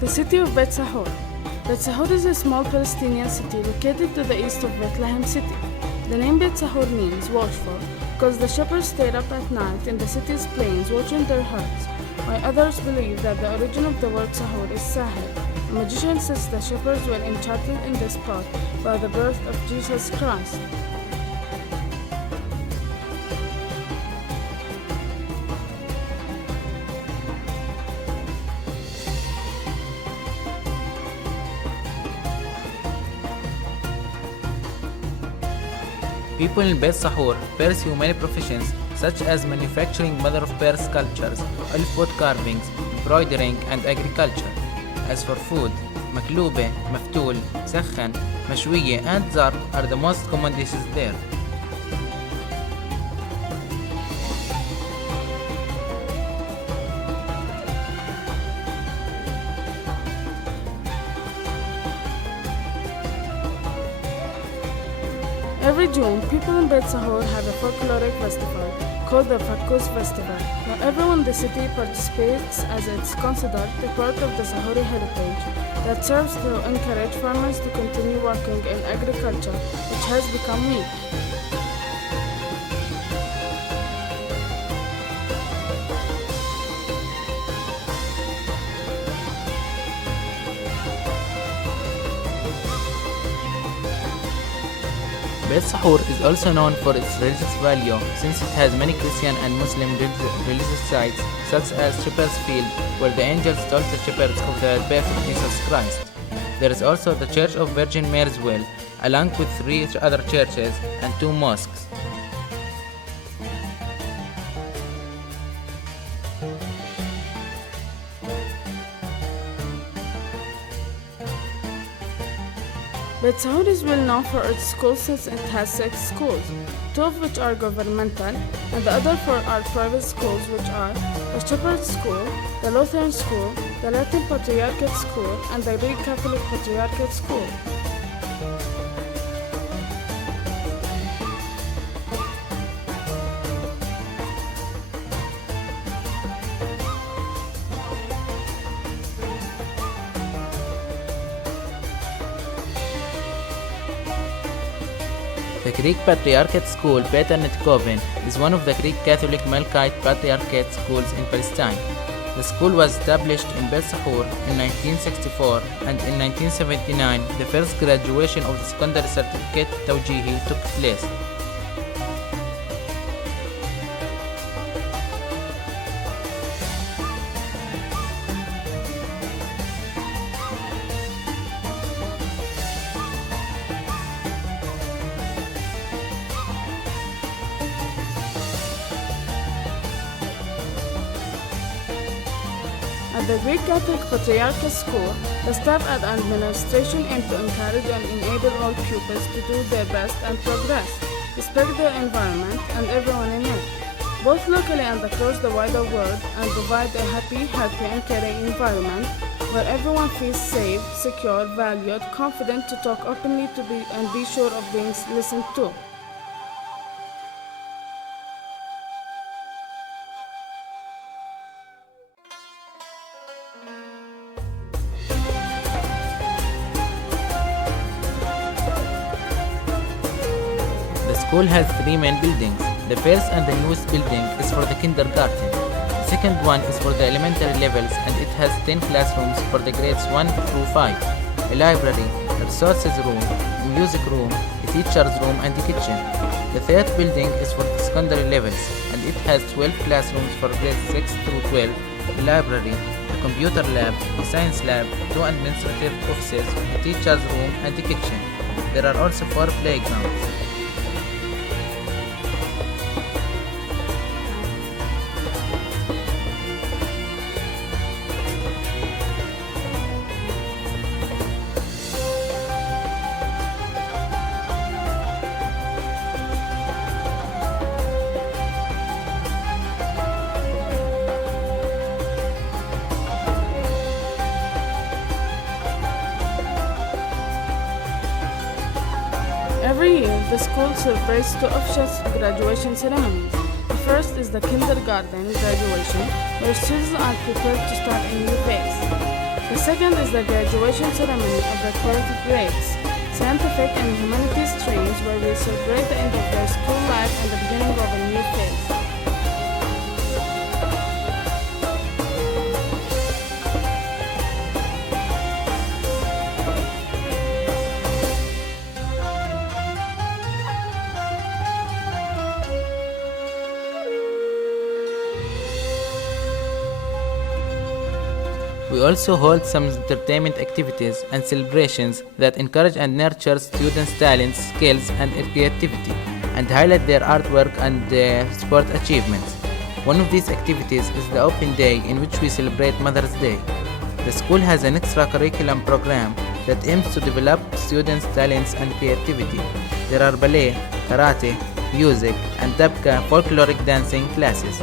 The city of Beit Sahor. Beit Sahor is a small Palestinian city located to the east of Bethlehem city. The name Beit Sahor means watchful because the shepherds stayed up at night in the city's plains watching their herds, while others believe that the origin of the word Sahor is Sahel. A magician says the shepherds were enchanted in this spot by the birth of Jesus Christ. People in Beit Sahor pursue many professions such as manufacturing mother-of-pearl sculptures, olive wood carvings, embroidering, and agriculture. As for food, maklube, maftul, sakhan, mashwiye, and zarb are the most common dishes there. Every June, people in Beit Sahor have a folkloric festival called the Fakkus Festival, where everyone in the city participates as it's considered a part of the Sahori heritage that serves to encourage farmers to continue working in agriculture, which has become weak. Beit Sahor is also known for its religious value since it has many Christian and Muslim religious sites such as Shepherd's Field where the angels told the shepherds of the birth of Jesus Christ. There is also the Church of Virgin Mary's Well along with 3 other churches and 2 mosques. Beit Sahor is well known for its schools since it has 6 schools, 2 of which are governmental, and the other 4 are private schools, which are the Shepherd's School, the Lutheran School, the Latin Patriarchate School, and the Greek Catholic Patriarchate School. The Greek Patriarchate School, Beit Netkoven, is one of the Greek Catholic Melkite Patriarchate schools in Palestine. The school was established in Beit Sahor in 1964, and in 1979, the first graduation of the secondary certificate Tawjihi took place. At the Greek Catholic Patriarchate School, the staff and administration aim to encourage and enable all pupils to do their best and progress, respect their environment and everyone in it, both locally and across the wider world, and provide a happy, healthy and caring environment where everyone feels safe, secure, valued, confident to talk openly and be sure of being listened to. The school has 3 main buildings. The first and the newest building is for the kindergarten. The second one is for the elementary levels and it has 10 classrooms for the grades 1 through 5, a library, a resources room, a music room, a teacher's room and a kitchen. The third building is for the secondary levels and it has 12 classrooms for grades 6 through 12, a library, a computer lab, a science lab, 2 administrative offices, a teacher's room and a kitchen. There are also 4 playgrounds. Every year, the school celebrates 2 official graduation ceremonies. The first is the kindergarten graduation, where students are prepared to start a new phase. The second is the graduation ceremony of the 12th grades, scientific and humanities streams where we celebrate the end of their school life and the beginning of a new phase. We also hold some entertainment activities and celebrations that encourage and nurture students' talents, skills, and creativity, and highlight their artwork and sport achievements. One of these activities is the Open Day, in which we celebrate Mother's Day. The school has an extracurriculum program that aims to develop students' talents and creativity. There are ballet, karate, music, and dabka folkloric dancing classes.